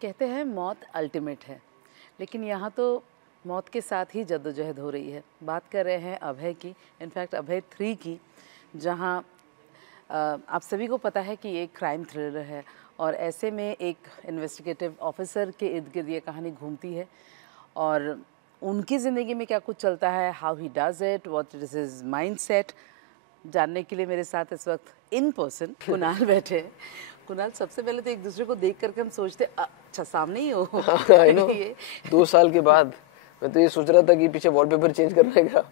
कहते हैं मौत अल्टीमेट है, लेकिन यहाँ तो मौत के साथ ही जद्दोजहद हो रही है। बात कर रहे हैं अभय की, इनफैक्ट अभय 3 की, जहाँ आप सभी को पता है कि ये एक क्राइम थ्रिलर है और ऐसे में एक इन्वेस्टिगेटिव ऑफिसर के इर्द गिर्द ये कहानी घूमती है और उनकी ज़िंदगी में क्या कुछ चलता है, how he does it, what is his mindset, जानने के लिए मेरे साथ इस वक्त इन पर्सन कुणाल बैठे हैं। कुणाल, सबसे पहले तो एक दूसरे को देख करके हम सोचते अच्छा सामने ही हो। आई नो 2 साल के बाद मैं तो ये सोच रहा था कि पीछे वॉलपेपर चेंज करना है क्या।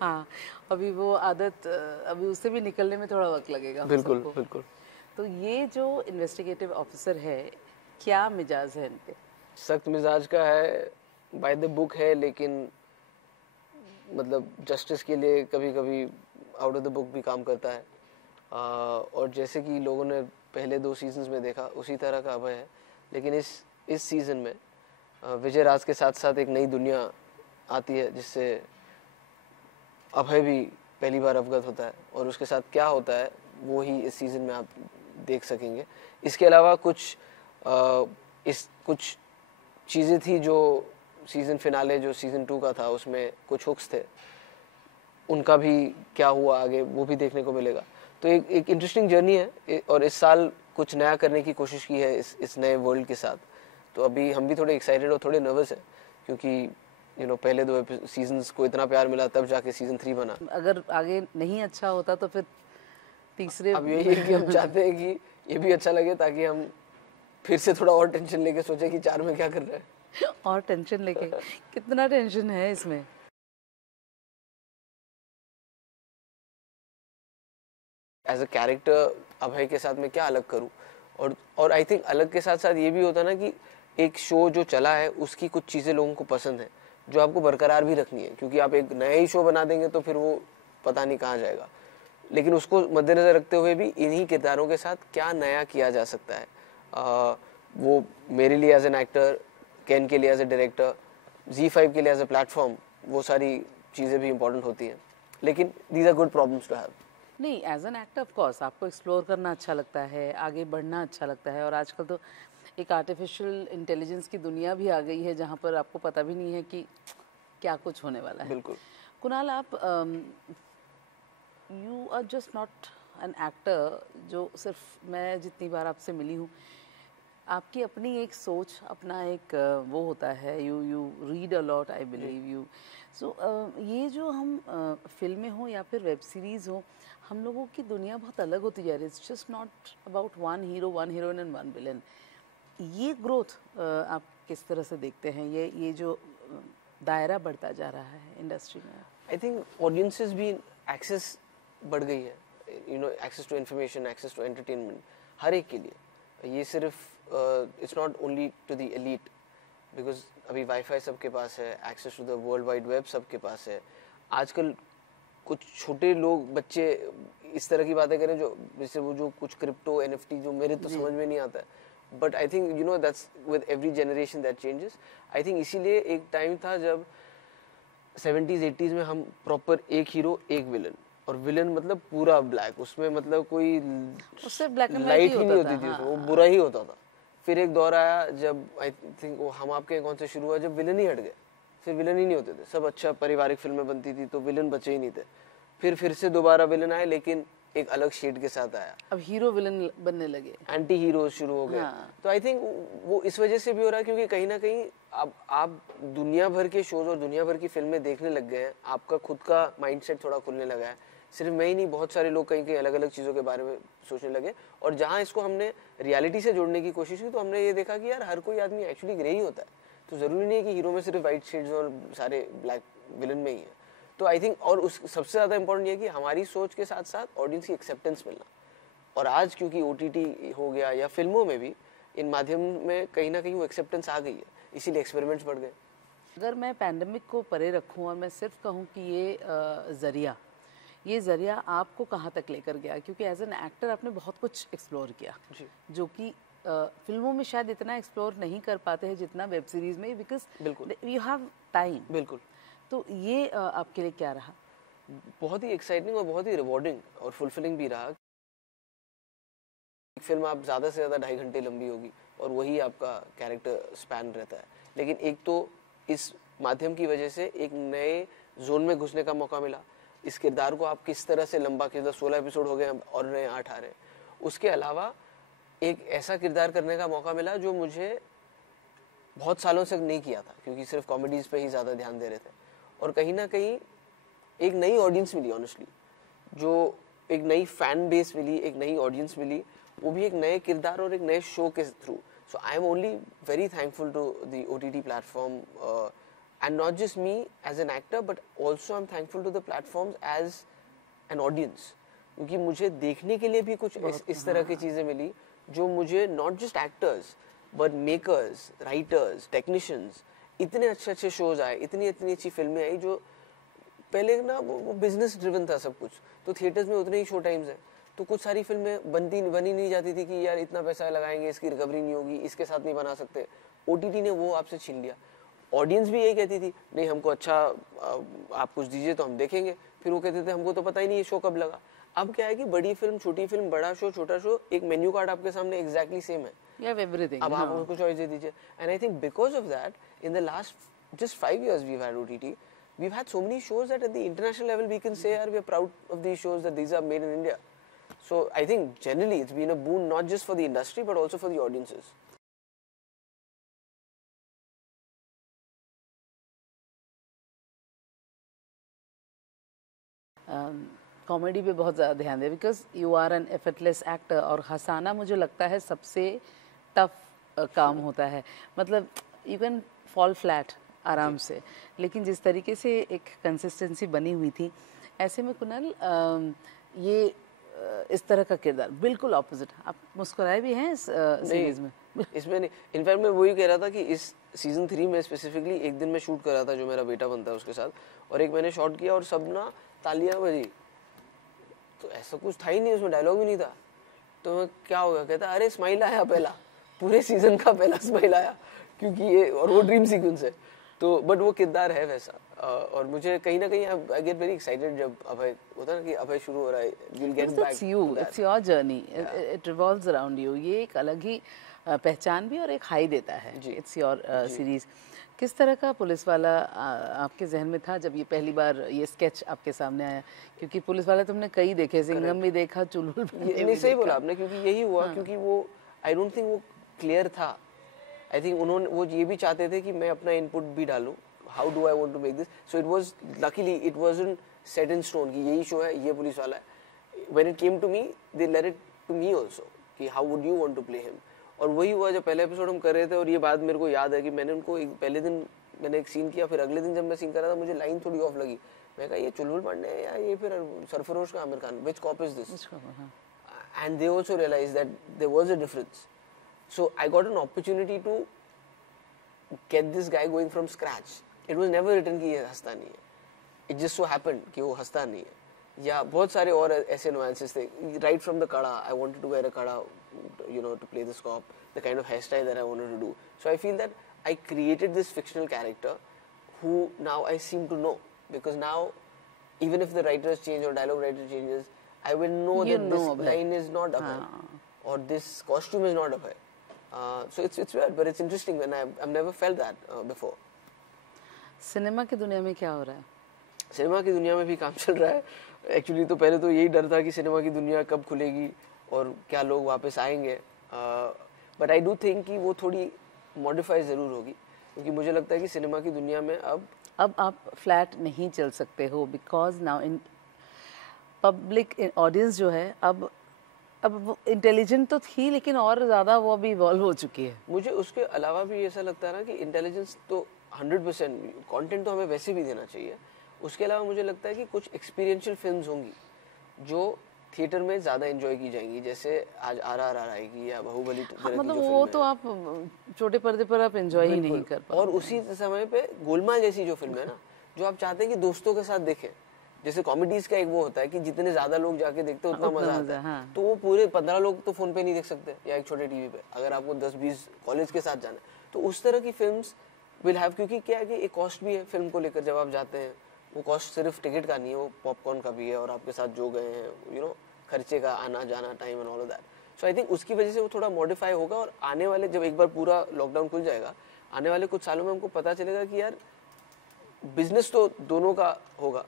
हाँ, अभी वो आदत अभी उससे भी निकलने में थोड़ा वक्त लगेगा हम बिल्कुल सबको। बिल्कुल। तो ये जो इन्वेस्टिगेटिव ऑफिसर है, क्या मिजाज है इनके? सख्त मिजाज का है, बाय द बुक है, लेकिन मतलब जस्टिस के लिए कभी कभी आउट ऑफ द बुक भी काम करता है। और जैसे कि लोगों ने पहले 2 सीजन्स में देखा उसी तरह का अभय है, लेकिन इस सीज़न में विजय राज के साथ साथ एक नई दुनिया आती है जिससे अभय भी पहली बार अवगत होता है और उसके साथ क्या होता है वो ही इस सीज़न में आप देख सकेंगे। इसके अलावा कुछ चीज़ें थी जो सीज़न फिनाले जो सीज़न 2 का था उसमें कुछ हुक्स थे, उनका भी क्या हुआ आगे वो भी देखने को मिलेगा। तो एक इंटरेस्टिंग जर्नी है और इस साल कुछ नया करने की कोशिश की है इस नए वर्ल्ड के साथ। तो अभी हम भी थोड़े एक्साइटेड और थोड़े नर्वस हैं क्योंकि पहले 2 सीजन्स को इतना प्यार मिला तब जाके सीज़न 3 बना। अगर आगे नहीं अच्छा होता तो फिर तीसरे अब यही है कि हम चाहते हैं कि ये भी अच्छा लगे ताकि हम फिर से थोड़ा और टेंशन लेके सोचे कि 4 में क्या कर रहे हैं। और टेंशन लेके कितना टेंशन है इसमें? एज अ कैरेक्टर अभय के साथ मैं क्या अलग करूं, और आई थिंक अलग के साथ साथ ये भी होता ना कि एक शो जो चला है उसकी कुछ चीज़ें लोगों को पसंद है जो आपको बरकरार भी रखनी है, क्योंकि आप एक नया ही शो बना देंगे तो फिर वो पता नहीं कहाँ जाएगा। लेकिन उसको मद्देनज़र रखते हुए भी इन्हीं किरदारों के साथ क्या नया किया जा सकता है, वो मेरे लिए एज एन एक्टर, कैन के लिए एज ए डायरेक्टर, Z5 के लिए एज ए प्लेटफॉर्म, वो सारी चीज़ें भी इंपॉर्टेंट होती हैं। लेकिन these are good problems to have. नहीं, as an actor of course आपको एक्सप्लोर करना अच्छा लगता है, आगे बढ़ना अच्छा लगता है और आजकल तो एक आर्टिफिशियल इंटेलिजेंस की दुनिया भी आ गई है जहाँ पर आपको पता भी नहीं है कि क्या कुछ होने वाला है। बिल्कुल। कुणाल, आप you are just not an actor जो सिर्फ मैं जितनी बार आपसे मिली हूँ, आपकी अपनी एक सोच, अपना एक वो होता है, you read a lot, I believe you. So ये जो हम फिल्में हों या फिर वेब सीरीज़ हो, हम लोगों की दुनिया बहुत अलग होती जा रही है। It's just not about one hero, one heroine and one villain. ये ग्रोथ आप किस तरह से देखते हैं? ये जो दायरा बढ़ता जा रहा है इंडस्ट्री में? आई थिंक ऑडियंसेस भी एक्सेस बढ़ गई है, access to information, access to entertainment हर एक के लिए। ये सिर्फ it's not only to the elite, because अभी वाईफाई सबके पास है, access to the world wide web सबके पास है। आजकल कुछ छोटे लोग, बच्चे इस तरह की बातें करें जो जैसे वो जो कुछ क्रिप्टो NFT जो मेरे तो समझ में नहीं आता है, but I think that's with every generation that changes. I think इसीलिए एक टाइम था जब 70s 80s में हम प्रॉपर एक हीरो एक विलन, और विलन मतलब पूरा ब्लैक, उसमें मतलब कोई उससे ब्लैक एंड लाइट ही नहीं होता होती था, थी उसमें, वो बुरा ही होता था। फिर एक दौर आया जब आई थिंक वो हम आपके कौन से शुरू हुआ, जब विलन ही हट गए, फिर विलन ही नहीं होते थे, सब अच्छा पारिवारिक फिल्में बनती थी तो विलन बचे ही नहीं थे। फिर से दोबारा विलन आए, लेकिन एक अलग शेड के साथ आया, अब हीरो विलन बनने लगे, एंटी हीरोज शुरू हो गए। हाँ। तो आई थिंक वो इस वजह से भी हो रहा है क्योंकि कहीं ना कहीं अब आप दुनिया भर के शोज और दुनिया भर की फिल्में देखने लग गए हैं, आपका खुद का माइंडसेट थोड़ा खुलने लगा है। सिर्फ मैं ही नहीं, बहुत सारे लोग कहीं कहीं अलग अलग चीज़ों के बारे में सोचने लगे, और जहाँ इसको हमने रियलिटी से जोड़ने की कोशिश की तो हमने ये देखा कि यार हर कोई आदमी एक्चुअली ग्रे ही होता है, तो ज़रूरी नहीं है कि हीरो में सिर्फ वाइट शेड्स और सारे ब्लैक विलन में ही है। तो आई थिंक, और उस सबसे ज़्यादा इंपॉर्टेंट ये है कि हमारी सोच के साथ साथ ऑडियंस की एक्सेप्टेंस मिलना। और आज क्योंकि OTT हो गया या फिल्मों में भी इन माध्यम में कहीं ना कहीं वो एक्सेप्टेंस आ गई है, इसीलिए एक्सपेरिमेंट्स बढ़ गए। अगर मैं पैंडमिक को परे रखूं और मैं सिर्फ कहूं कि ये ज़रिया आपको कहाँ तक लेकर गया, क्योंकि एज एन एक्टर आपने बहुत कुछ एक्सप्लोर किया जी। जो कि फिल्मों में शायद इतना एक्सप्लोर नहीं कर पाते हैं जितना वेब सीरीज़ में, बिकॉज यू हैव टाइम। बिल्कुल। तो ये आपके लिए क्या रहा? बहुत ही एक्साइटिंग और बहुत ही रिवॉर्डिंग और फुलफिलिंग भी रहा। फिल्म आप ज़्यादा से ज़्यादा 2.5 घंटे लंबी होगी और वही आपका कैरेक्टर स्पैन रहता है, लेकिन एक तो इस माध्यम की वजह से एक नए जोन में घुसने का मौका मिला, इस किरदार को आप किस तरह से लंबा किरदार 16 एपिसोड हो गए और नए 8 आ रहे हैं, उसके अलावा एक ऐसा किरदार करने का मौका मिला जो मुझे बहुत सालों से नहीं किया था, क्योंकि सिर्फ कॉमेडीज़ पे ही ज़्यादा ध्यान दे रहे थे, और कहीं ना कहीं एक नई ऑडियंस मिली ऑनेस्टली, जो एक नई फैन बेस मिली, एक नई ऑडियंस मिली, वो भी एक नए किरदार और एक नए शो के through. So I am only very thankful to the OTT platform, and not just me as an actor but also I am thankful to the platforms as an audience, क्योंकि मुझे देखने के लिए भी कुछ इस तरह की चीज़ें मिली जो मुझे not just actors but makers, writers, technicians, इतने अच्छे अच्छे शोज आए, इतनी इतनी अच्छी फिल्में आई जो पहले ना वो बिजनेस ड्रिवन था सब कुछ, तो थिएटर्स में उतने ही शो टाइम्स हैं, तो कुछ सारी फिल्में बनी नहीं जाती थी कि यार इतना पैसा लगाएंगे, इसकी रिकवरी नहीं होगी, इसके साथ नहीं बना सकते. OTT ने वो आपसे छीन लिया. ऑडियंस भी यही कहती थी, नहीं हमको अच्छा आप कुछ दीजिए तो हम देखेंगे, फिर वो कहते थे हमको तो पता ही नहीं ये शो कब लगा. अब क्या है कि बड़ी फिल्म, छोटी फिल्म, बड़ा शो, छोटा शो, एक मेन्यू कार्ड आपके सामने एग्जैक्टली सेम है. You have everything. अब आप उनको चॉइस दे दीजिए. And I think because of that in the last just 5 years we've had OTT, we've had so many shows that at the international level we can say we are proud of these shows, that these are made in India. So I think generally it's been a boon not just for the industry but also for the audiences. Comedy पे बहुत ज़्यादा ध्यान दें because you are an effortless actor, और हंसाना मुझे लगता है सबसे टफ काम होता है. मतलब यू कैन फॉल फ्लैट आराम से, लेकिन जिस तरीके से एक कंसिस्टेंसी बनी हुई थी, ऐसे में कुणाल ये इस तरह का किरदार बिल्कुल ऑपोजिट. आप मुस्कुराए भी हैं इस सीरीज में? इसमें नहीं, इनफैक्ट मैं वही कह रहा था कि इस सीजन 3 में स्पेसिफिकली एक दिन मैं शूट कर रहा था जो मेरा बेटा बनता है उसके साथ, और एक मैंने शॉट किया और सब ना तालियां बजी, तो ऐसा कुछ था ही नहीं, उसमें डायलॉग भी नहीं था. तो मैं क्या होगा, कहता अरे स्माइल आया, पहला पूरे सीजन का पहला स्माइल आया, क्योंकि ये और वो ड्रीम सीक्वेंस है. तो बट वो किरदार है वैसा, और मुझे कहीं ना कहीं आई गेट वेरी एक्साइटेड जब अभय होता है ना कि अभय शुरू हो रहा है, you will get back, it's your journey, it revolves around you. ये एक अलग ही पहचान भी और एक हाई देता है. It's your series. किस तरह का पुलिस वाला आपके जहन में था जब ये पहली बार ये स्केच आपके सामने आया? क्योंकि पुलिस वाले तुमने कई देखे, सिंघम भी देखा, चुलबुल भी नहीं, सही बोला आपने, क्योंकि यही हुआ. क्योंकि वो आई डोंट थिंक वो क्लियर था. आई थिंक उन्होंने वो ये भी चाहते थे कि मैं अपना इनपुट भी डालूं, how do I want to make this. So it was luckily it wasn't set in stone कि यही शो है, ये पुलिस वाला है. When it came to me they let it to me also कि how would you want to play him. और वही हुआ जब पहले एपिसोड हम कर रहे थे, और ये बात मेरे को याद है कि मैंने उनको पहले दिन मैंने एक सीन किया, फिर अगले दिन जब मैं सीन कर रहा था मुझे लाइन थोड़ी ऑफ लगी. मैं कहा ये चुलबुल पांडे है या ये फिर सरफरोश का Aamir Khan, which cop is this? And they also realise that there was a difference. So I got an opportunity to get this guy going from scratch. It was never written कि ये हंसता नहीं है. It just so happened कि वो हंसता नहीं है. या बहुत सारे और ऐसे nuances थे. Right from the kada, I wanted to wear a kada, you know, to play this cop. The kind of hairstyle that I wanted to do. So I feel that I created this fictional character who now I seem to know, because now even if the writers change or dialogue writer changes, I will know that this line is not Abhay or this costume is not Abhay. So it's weird, but it's interesting when I've never felt that before. Cinema की दुनिया में क्या हो रहा है? Cinema की दुनिया में भी काम चल रहा है. एक्चुअली तो पहले तो यही डर था कि सिनेमा की दुनिया कब खुलेगी और क्या लोग वापस आएंगे. बट आई डू थिंक कि वो थोड़ी मॉडिफाई ज़रूर होगी, क्योंकि मुझे लगता है कि सिनेमा की दुनिया में अब आप फ्लैट नहीं चल सकते हो, because now in public audience जो है अब वो इंटेलिजेंट तो थी, लेकिन और ज़्यादा वो अभी इवॉल्व हो चुकी है. मुझे उसके अलावा भी ऐसा लगता है ना कि इंटेलिजेंस तो 100%, कंटेंट तो हमें वैसे भी देना चाहिए. उसके अलावा मुझे लगता है कि कुछ एक्सपीरियंशियल फिल्म्स होंगी जो थिएटर में ज़्यादा एंजॉय की जाएंगी, जैसे आज RRR आएगी या बाहुबली. मतलब वो तो आप छोटे पर्दे पर आप एंजॉय ही नहीं कर पाओ. और उसी समय पे गोलमाल जैसी जो फिल्म है ना, जो आप चाहते हैं कि दोस्तों के साथ देखें, जैसे कॉमेडीज का एक वो होता है कि जितने ज्यादा लोग जाके देखते हैं उतना मजा आता है. हाँ. तो वो पूरे 15 लोग तो फोन पे नहीं देख सकते या एक छोटे टीवी पे. अगर आपको 10-20 कॉलेज के साथ जाना है तो उस तरह की फिल्म्स विल हैव, क्योंकि क्या है कि एक कॉस्ट भी है फिल्म को लेकर. जब आप जाते हैं वो कॉस्ट सिर्फ टिकट का नहीं है, वो पॉपकॉर्न का भी है और आपके साथ जो गए हैं, यू नो, खर्चे का, आना जाना, time and all of that. So I think उसकी वजह से वो थोड़ा मॉडिफाई होगा, और आने वाले जब एक बार पूरा लॉकडाउन खुल जाएगा, आने वाले कुछ सालों में हमको पता चलेगा कि यार बिजनेस तो दोनों का होगा,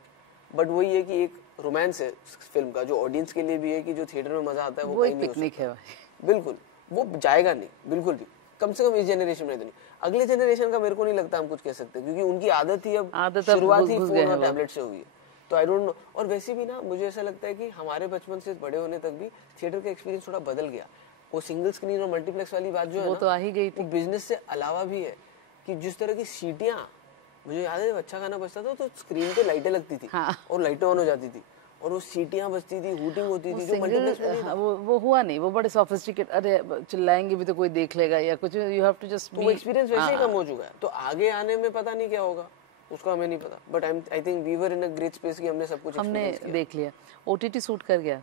बट वही है कि एक रोमांस है फिल्म का जो ऑडियंस के लिए भी है कि जो थिएटर में मजा आता है वो कहीं नहीं हो पिकनिक है सकता। बिल्कुल वो जाएगा नहीं बिल्कुल भी, कम से कम इस जनरेशन में तो नहीं। अगले जनरेशन का मेरे को नहीं लगता हम कुछ कह सकते, क्योंकि उनकी आदत ही अब शुरुआत ही फोन और टैबलेट से हुई है। तो आई डोंट नो। और वैसे भी ना मुझे ऐसा लगता है कि हमारे बचपन से बड़े होने तक भी थिएटर का एक्सपीरियंस थोड़ा बदल गया। वो सिंगल स्क्रीन और मल्टीप्लेक्स वाली बात जो है वो तो आ ही गई थी। बिजनेस से अलावा भी है कि जिस तरह की सीटियां, मुझे याद है जब अच्छा गाना बजता था तो स्क्रीन पे लाइटें लगती थी और लाइटें ऑन हो जाती थी और वो सीटियां बजती थी, हूटिंग होती थी, जो मल्टीप्लेक्स में नहीं था। वो हुआ नहीं, वो बड़े सोफिस्टिकेट, अरे चिल्लाएंगे भी तो कोई देख लेगा या कुछ, you have to just be. वो एक्सपीरियंस वैसे ही कम हो चुका है, तो आगे आने में पता नहीं क्या होगा, उसका हमें नहीं पता। But I think we were in a great space कि हमने सब कुछ हमने देख लिया। ओटीटी सूट कर गया,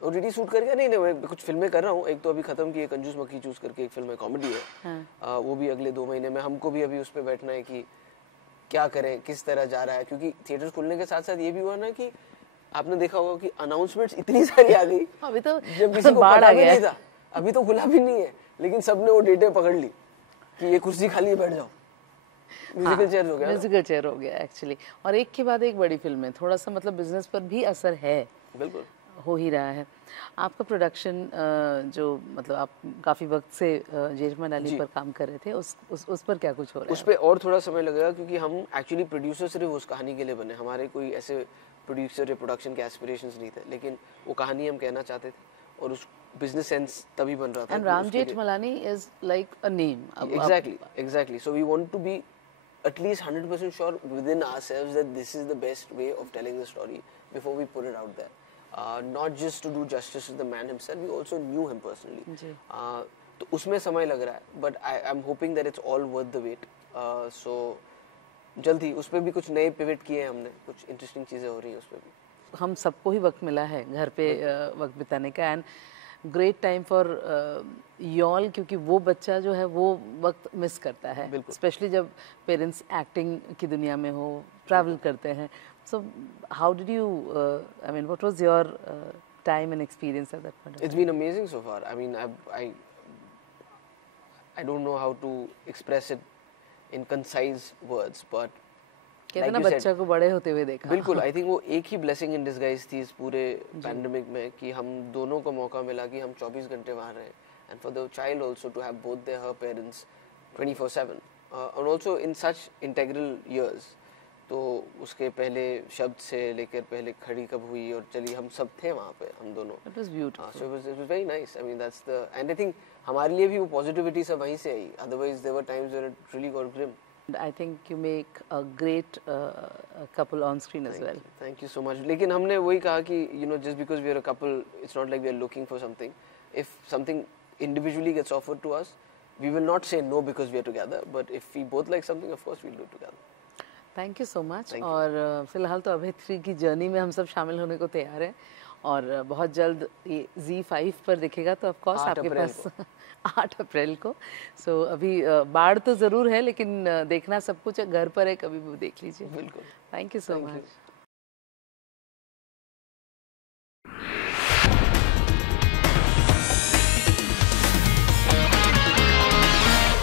ओटीटी शूट कर गया। नहीं मैं कुछ फिल्में कर रहा हूँ। एक तो अभी खत्म की है, कंजूस मक्खी चूज करके एक फिल्म है, कॉमेडी है। वो भी अगले 2 महीने में। हमको भी अभी उस पर बैठना है कि क्या करें, किस तरह जा रहा है, क्योंकि थिएटर खुलने के साथ साथ ये भी हुआ ना कि आपने देखा होगा कि अनाउंसमेंट्स इतनी सारी आ गई, अभी तो जब किसी को पता भी नहीं था। अभी तो खुला भी नहीं है, लेकिन सबने वो डेटें पकड़ ली कि ये कुर्सी खाली है, बैठ जाओ। म्यूजिकल चेयर हो गया, म्यूजिकल चेयर हो गया एक्चुअली। और एक के बाद एक बड़ी फिल्में, थोड़ा सा मतलब बिजनेस पर भी असर है, बिल्कुल हो ही रहा है। आपका प्रोडक्शन जो मतलब आप काफ़ी वक्त से जेठ मनाली पर काम कर रहे थे, उस पर क्या कुछ हो रहा है? उस पर और थोड़ा समय लगेगा, क्योंकि हम एक्चुअली प्रोड्यूसर सिर्फ उस कहानी के लिए बने। हमारे कोई ऐसे प्रोड्यूसर या प्रोडक्शन के एस्पिरेशंस नहीं थे, लेकिन वो कहानी हम कहना चाहते थे और उस बिजनेस सेंस तभी बन रहा था। And Ram Jethmalani is like a name. Exactly. So we want to be at least 100% sure within ourselves that this is the best way of telling the story before we put it out there. Not just to do justice to the man himself, we also knew him personally. तो उसमें समय लग रहा है, but I'm hoping that it's all worth the wait. So जल्द ही उस पर भी कुछ नए पिवट किए हैं हमने, कुछ इंटरेस्टिंग चीज़ें हो रही हैं उस पर भी। हम सबको ही वक्त मिला है घर पे वक्त बिताने का, and great time for y'all, क्योंकि वो बच्चा जो है वो वक्त मिस करता है, स्पेशली जब पेरेंट्स एक्टिंग की दुनिया में हो, ट्रैवल करते हैं। So how did you, I mean what was your time and experience at that point? It's been amazing so far. I mean, I don't know how to express it in concise words, but कहते ना बच्चा को बड़े होते हुए देखा। बिल्कुल, I think वो एक ही ब्लेसिंग इन डिसगाइज थी इस पूरे पैंडेमिक में कि हम दोनों को मौका मिला कि हम 24 घंटे वहाँ रहे, and for the child also to have both their her parents 24/7 and also in such integral years. तो उसके पहले शब्द से लेकर पहले खड़ी कब हुई और चली, हम सब थे वहाँ पे, हम दोनों। It was beautiful, so it was very nice. I mean that's the, and I think हमारे लिए भी वो पॉजिटिविटी सब वहीं से आई, otherwise there were times where it really got grim. I think you make a great couple on screen as well. Thank you so much. लेकिन हमने वही कहा कि just because we are a couple, it's not like we are looking for something. If something individually gets offered to us, we will not say no because we are together. But if we both like something, of course we'll do it together. Thank you so much. और फिलहाल तो अभय 3 की journey में हम सब शामिल होने को तैयार हैं, और बहुत जल्द ये ZEE5 पर दिखेगा, तो ऑफ कोर्स आपके पास 8 अप्रैल को। सो अभी बाढ़ तो ज़रूर है, लेकिन देखना सब कुछ घर पर है, कभी भी देख लीजिए। बिल्कुल। Thank you so much.